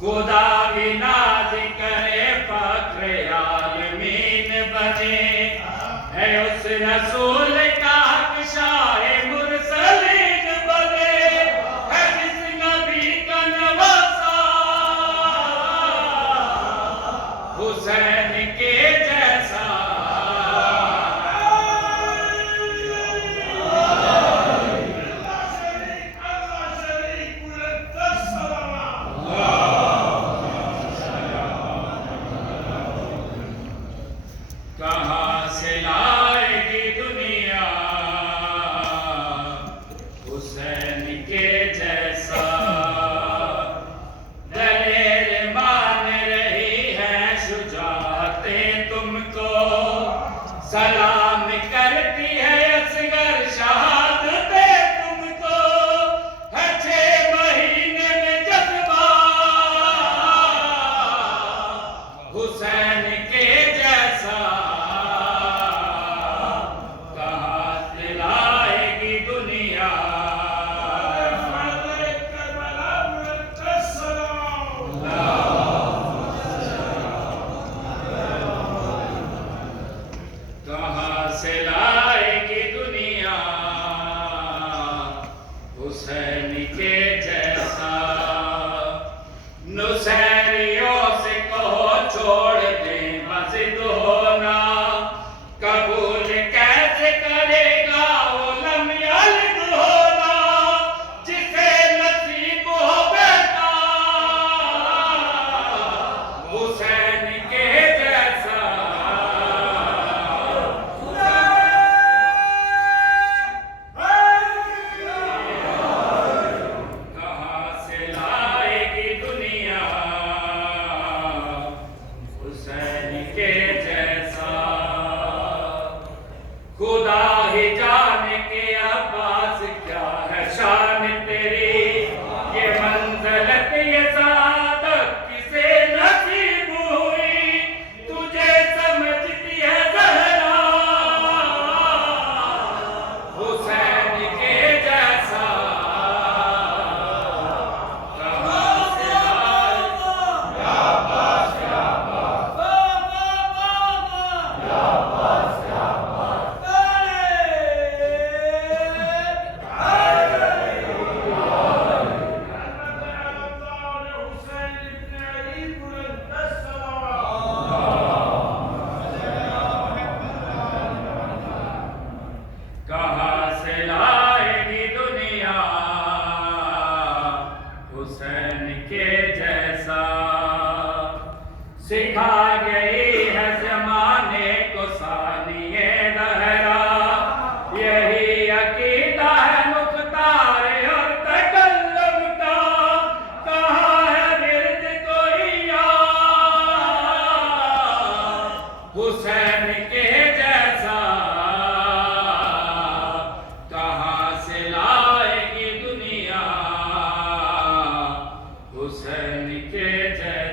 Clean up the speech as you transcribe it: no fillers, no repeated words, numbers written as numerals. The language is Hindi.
खुदा भी नाज करे फख्र आलमीन बने है उस रसूल का शाहे मुरसलीन बने है जिस नबी का नवासा हुसैन के जैसा कहाँ से लाएगी दुनिया हुसैन के जैसा दलेर मान रही है शुजाअतें तुमको सलाम करती है असगर शहादतें तुमको है 6 महीने में जज्बा हुसैन के जैसा कहाँ से लाएगी दुनिया कहाँ से लाएगी दुनिया हुसैन के जैसा नुसैरियों से कहो छोड़ दे मस्जिद होना कबूल कैसे करेगा वो लम यल्द होना जिसे नसीब हो बेटा हुसैन के जैसा कहाँ से लाएगी दुनिया हुसैन के जैसा खुदा ही जाने के अब्बास क्या है शान तेरी ये मंज़िलत ये सादत किसे नसीब हुई तुझे समझती है ज़हरा हुसैन के जैसा कहाँ से कहाँ से लाएगी दुनिया हुसैन के जैसा सिखा गई है ज़माने को सानिए दहरा यही अकीदा है मुख्तार और तकल्लुम का कहाँ है विर्द कोई यार हुसैन के जैसा कहाँ से लाएगी दुनिया हुसैन के जैसा